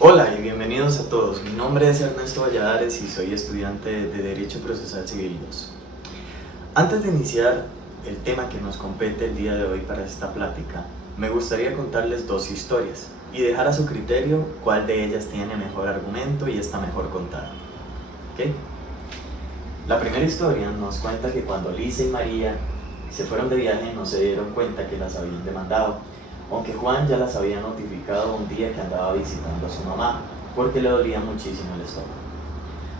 Hola y bienvenidos a todos. Mi nombre es Ernesto Valladares y soy estudiante de Derecho Procesal Civil 2. Antes de iniciar el tema que nos compete el día de hoy para esta plática, me gustaría contarles dos historias y dejar a su criterio cuál de ellas tiene mejor argumento y está mejor contada. ¿Ok? La primera historia nos cuenta que cuando Lisa y María se fueron de viaje no se dieron cuenta que las habían demandado, aunque Juan ya las había notificado un día que andaba visitando a su mamá, porque le dolía muchísimo el estómago.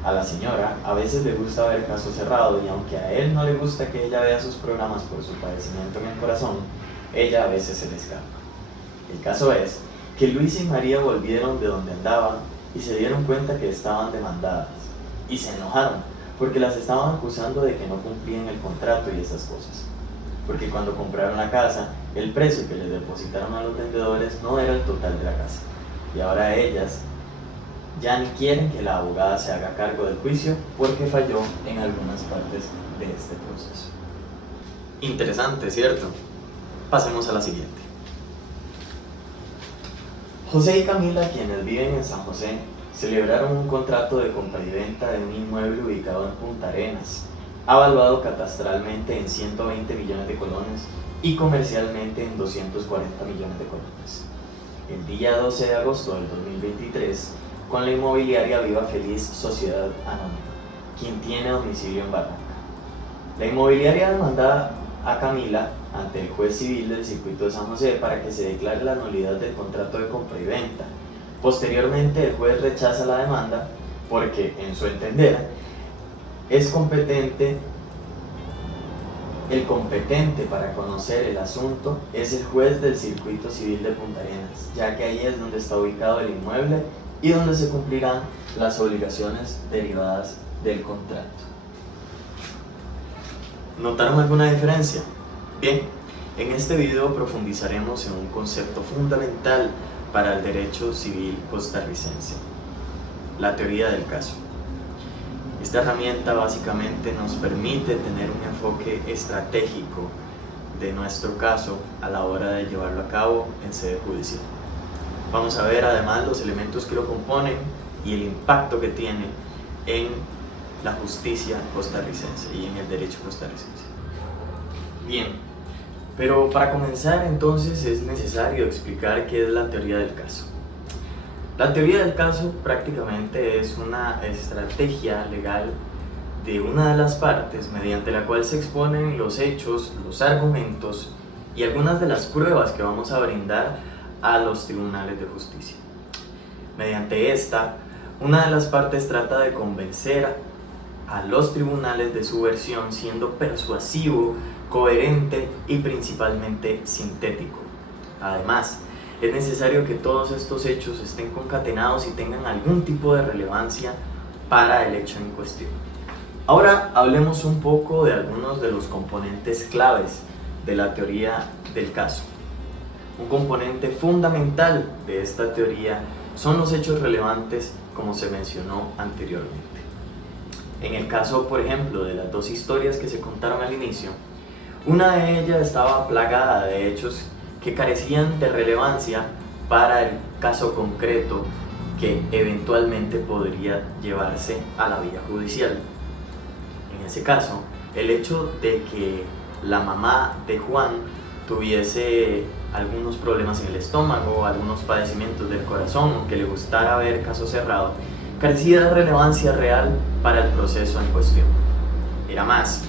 A la señora a veces le gusta ver Caso Cerrado y aunque a él no le gusta que ella vea sus programas por su padecimiento en el corazón, ella a veces se le escapa. El caso es que Luis y María volvieron de donde andaban y se dieron cuenta que estaban demandadas, y se enojaron porque las estaban acusando de que no cumplían el contrato y esas cosas. Porque cuando compraron la casa, el precio que les depositaron a los vendedores no era el total de la casa. Y ahora ellas ya ni quieren que la abogada se haga cargo del juicio porque falló en algunas partes de este proceso. Interesante, ¿cierto? Pasemos a la siguiente. José y Camila, quienes viven en San José, celebraron un contrato de compra y venta de un inmueble ubicado en Punta Arenas, avaluado catastralmente en 120 millones de colones y comercialmente en 240 millones de colones. El día 12 de agosto del 2023, con la inmobiliaria Viva Feliz Sociedad Anónima, quien tiene domicilio en Barranca. La inmobiliaria demanda a Camila ante el juez civil del circuito de San José para que se declare la nulidad del contrato de compra y venta. Posteriormente, el juez rechaza la demanda porque, en su entender, el competente para conocer el asunto es el juez del circuito civil de Punta Arenas, ya que ahí es donde está ubicado el inmueble y donde se cumplirán las obligaciones derivadas del contrato. ¿Notaron alguna diferencia? Bien, en este video profundizaremos en un concepto fundamental para el derecho civil costarricense: la teoría del caso. Esta herramienta básicamente nos permite tener un enfoque estratégico de nuestro caso a la hora de llevarlo a cabo en sede judicial. Vamos a ver además los elementos que lo componen y el impacto que tiene en la justicia costarricense y en el derecho costarricense. Bien, pero para comenzar entonces es necesario explicar qué es la teoría del caso. La teoría del caso prácticamente es una estrategia legal de una de las partes mediante la cual se exponen los hechos, los argumentos y algunas de las pruebas que vamos a brindar a los tribunales de justicia. Mediante esta, una de las partes trata de convencer a los tribunales de su versión siendo persuasivo, coherente y principalmente sintético. Además, es necesario que todos estos hechos estén concatenados y tengan algún tipo de relevancia para el hecho en cuestión. Ahora hablemos un poco de algunos de los componentes claves de la teoría del caso. Un componente fundamental de esta teoría son los hechos relevantes, como se mencionó anteriormente. En el caso, por ejemplo, de las dos historias que se contaron al inicio, una de ellas estaba plagada de hechos que carecían de relevancia para el caso concreto que eventualmente podría llevarse a la vía judicial. En ese caso, el hecho de que la mamá de Juan tuviese algunos problemas en el estómago, algunos padecimientos del corazón, o que le gustara ver Caso Cerrado, carecía de relevancia real para el proceso en cuestión. Era más,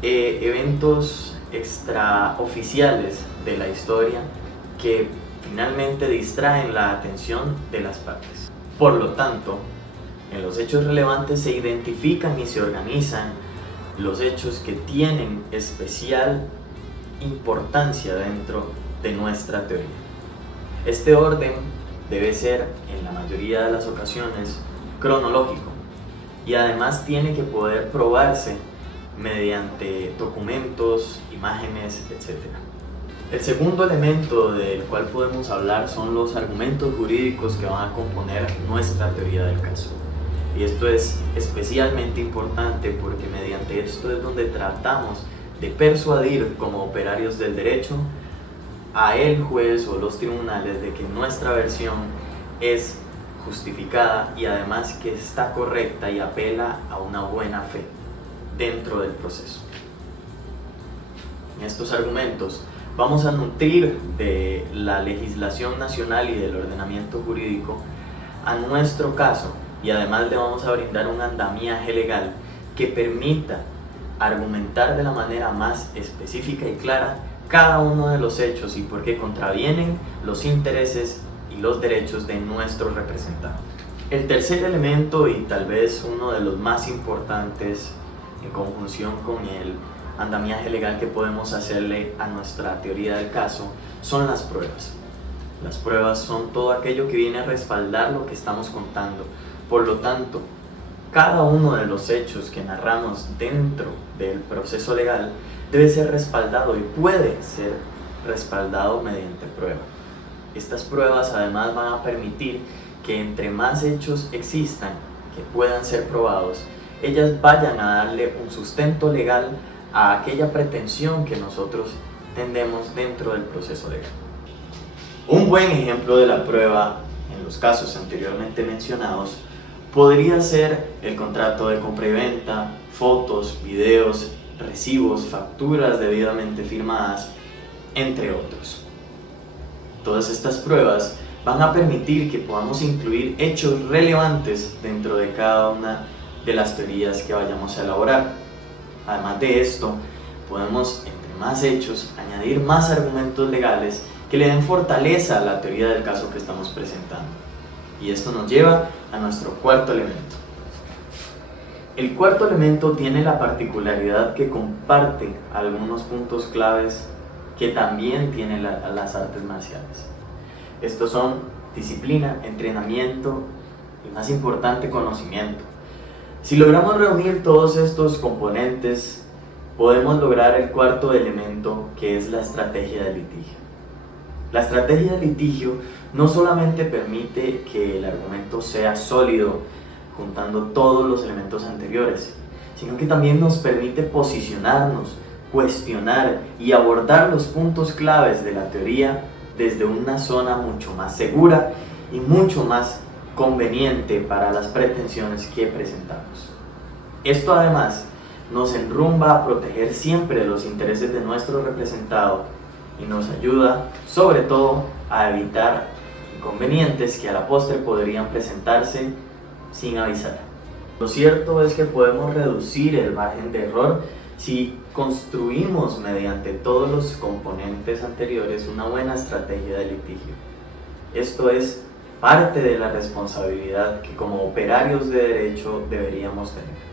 eventos extraoficiales de la historia que finalmente distraen la atención de las partes. Por lo tanto, en los hechos relevantes se identifican y se organizan los hechos que tienen especial importancia dentro de nuestra teoría. Este orden debe ser, en la mayoría de las ocasiones, cronológico y además tiene que poder probarse mediante documentos, imágenes, etc. El segundo elemento del cual podemos hablar son los argumentos jurídicos que van a componer nuestra teoría del caso. Y esto es especialmente importante porque mediante esto es donde tratamos de persuadir como operarios del derecho a el juez o los tribunales de que nuestra versión es justificada y además que está correcta y apela a una buena fe dentro del proceso. En estos argumentos vamos a nutrir de la legislación nacional y del ordenamiento jurídico a nuestro caso, y además le vamos a brindar un andamiaje legal que permita argumentar de la manera más específica y clara cada uno de los hechos y por qué contravienen los intereses y los derechos de nuestro representado. El tercer elemento, y tal vez uno de los más importantes en conjunción con el andamiaje legal que podemos hacerle a nuestra teoría del caso, son las pruebas. Las pruebas son todo aquello que viene a respaldar lo que estamos contando. Por lo tanto, cada uno de los hechos que narramos dentro del proceso legal debe ser respaldado y puede ser respaldado mediante prueba. Estas pruebas además van a permitir que entre más hechos existan que puedan ser probados, ellas vayan a darle un sustento legal a aquella pretensión que nosotros tendemos dentro del proceso legal. Un buen ejemplo de la prueba en los casos anteriormente mencionados podría ser el contrato de compra y venta, fotos, videos, recibos, facturas debidamente firmadas, entre otros. Todas estas pruebas van a permitir que podamos incluir hechos relevantes dentro de cada una de las teorías que vayamos a elaborar. Además de esto, podemos, entre más hechos, añadir más argumentos legales que le den fortaleza a la teoría del caso que estamos presentando. Y esto nos lleva a nuestro cuarto elemento. El cuarto elemento tiene la particularidad que comparte algunos puntos claves que también tienen las artes marciales. Estos son disciplina, entrenamiento y, más importante, conocimiento. Si logramos reunir todos estos componentes, podemos lograr el cuarto elemento, que es la estrategia de litigio. La estrategia de litigio no solamente permite que el argumento sea sólido, juntando todos los elementos anteriores, sino que también nos permite posicionarnos, cuestionar y abordar los puntos claves de la teoría desde una zona mucho más segura y mucho más conveniente para las pretensiones que presentamos. Esto además nos enrumba a proteger siempre los intereses de nuestro representado y nos ayuda sobre todo a evitar inconvenientes que a la postre podrían presentarse sin avisar. Lo cierto es que podemos reducir el margen de error si construimos mediante todos los componentes anteriores una buena estrategia de litigio. Esto es parte de la responsabilidad que como operarios de derecho deberíamos tener.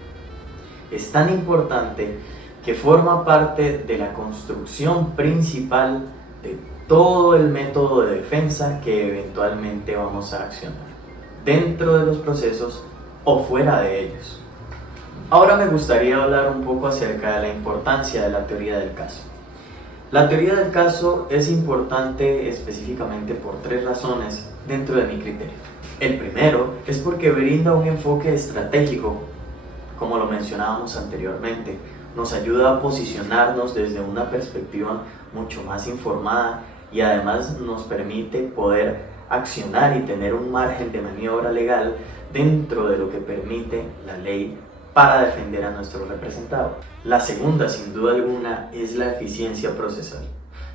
Es tan importante que forma parte de la construcción principal de todo el método de defensa que eventualmente vamos a accionar, dentro de los procesos o fuera de ellos. Ahora me gustaría hablar un poco acerca de la importancia de la teoría del caso. La teoría del caso es importante específicamente por tres razones dentro de mi criterio. El primero es porque brinda un enfoque estratégico, como lo mencionábamos anteriormente. Nos ayuda a posicionarnos desde una perspectiva mucho más informada y además nos permite poder accionar y tener un margen de maniobra legal dentro de lo que permite la ley para defender a nuestro representado. La segunda, sin duda alguna, es la eficiencia procesal.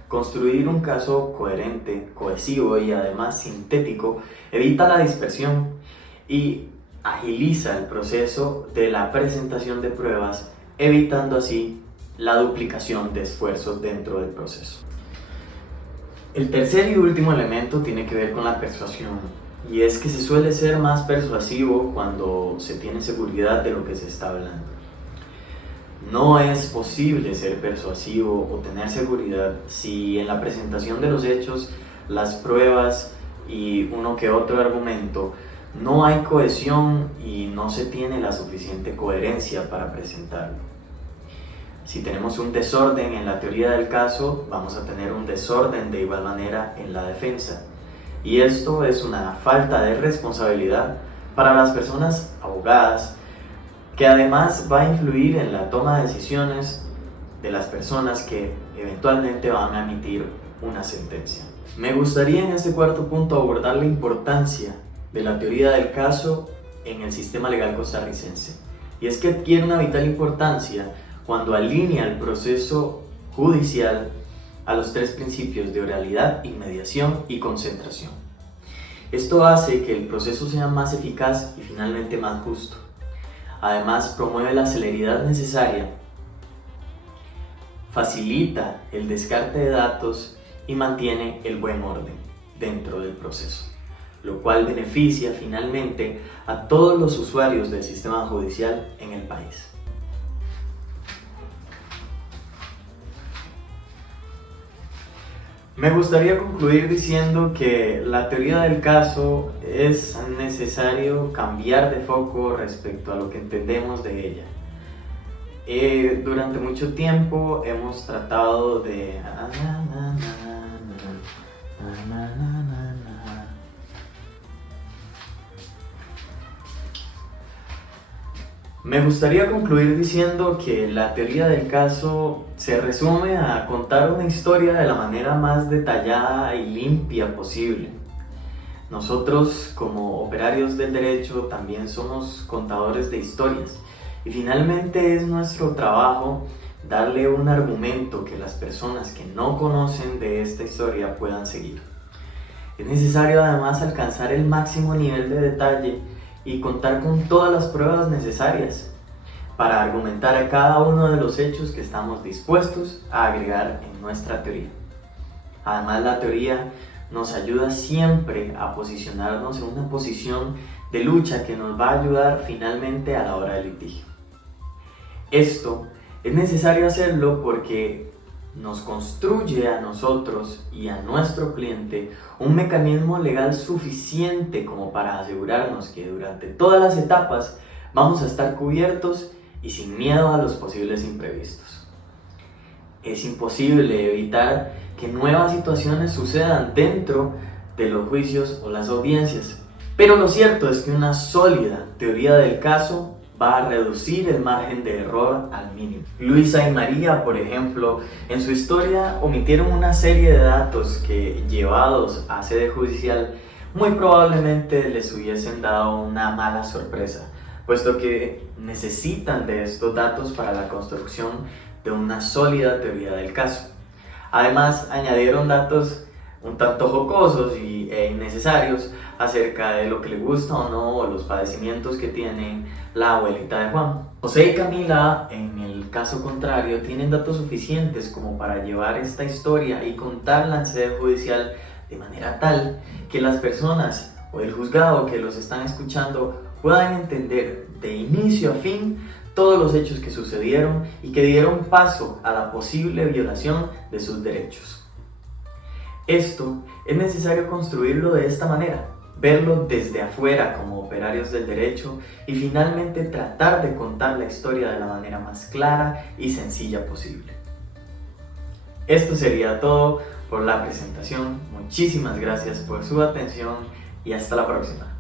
Construir un caso coherente, cohesivo y además sintético evita la dispersión y agiliza el proceso de la presentación de pruebas, evitando así la duplicación de esfuerzos dentro del proceso. El tercer y último elemento tiene que ver con la persuasión, y es que se suele ser más persuasivo cuando se tiene seguridad de lo que se está hablando. No es posible ser persuasivo o tener seguridad si en la presentación de los hechos, las pruebas y uno que otro argumento no hay cohesión y no se tiene la suficiente coherencia para presentarlo. Si tenemos un desorden en la teoría del caso, vamos a tener un desorden de igual manera en la defensa. Y esto es una falta de responsabilidad para las personas abogadas, que además va a influir en la toma de decisiones de las personas que eventualmente van a emitir una sentencia. Me gustaría en este cuarto punto abordar la importancia de la teoría del caso en el sistema legal costarricense. Y es que adquiere una vital importancia cuando alinea el proceso judicial a los tres principios de oralidad, inmediación y concentración. Esto hace que el proceso sea más eficaz y finalmente más justo. Además, promueve la celeridad necesaria, facilita el descarte de datos y mantiene el buen orden dentro del proceso, lo cual beneficia finalmente a todos los usuarios del sistema judicial en el país. Me gustaría concluir diciendo que la teoría del caso es necesario cambiar de foco respecto a lo que entendemos de ella. Durante mucho tiempo hemos tratado de... Me gustaría concluir diciendo que la teoría del caso se resume a contar una historia de la manera más detallada y limpia posible. Nosotros, como operarios del derecho, también somos contadores de historias y finalmente es nuestro trabajo darle un argumento que las personas que no conocen de esta historia puedan seguir. Es necesario además alcanzar el máximo nivel de detalle y contar con todas las pruebas necesarias para argumentar a cada uno de los hechos que estamos dispuestos a agregar en nuestra teoría. Además, la teoría nos ayuda siempre a posicionarnos en una posición de lucha que nos va a ayudar finalmente a la hora del litigio. Esto es necesario hacerlo porque nos construye a nosotros y a nuestro cliente un mecanismo legal suficiente como para asegurarnos que durante todas las etapas vamos a estar cubiertos y sin miedo a los posibles imprevistos. Es imposible evitar que nuevas situaciones sucedan dentro de los juicios o las audiencias, pero lo cierto es que una sólida teoría del caso va a reducir el margen de error al mínimo. Luisa y María, por ejemplo, en su historia omitieron una serie de datos que, llevados a sede judicial, muy probablemente les hubiesen dado una mala sorpresa, puesto que necesitan de estos datos para la construcción de una sólida teoría del caso. Además, añadieron datos un tanto jocosos e innecesarios acerca de lo que le gusta o no, o los padecimientos que tiene la abuelita de Juan. José y Camila, en el caso contrario, tienen datos suficientes como para llevar esta historia y contarla en sede judicial de manera tal que las personas o el juzgado que los están escuchando puedan entender de inicio a fin todos los hechos que sucedieron y que dieron paso a la posible violación de sus derechos. Esto es necesario construirlo de esta manera, verlo desde afuera como operarios del derecho y finalmente tratar de contar la historia de la manera más clara y sencilla posible. Esto sería todo por la presentación. Muchísimas gracias por su atención y hasta la próxima.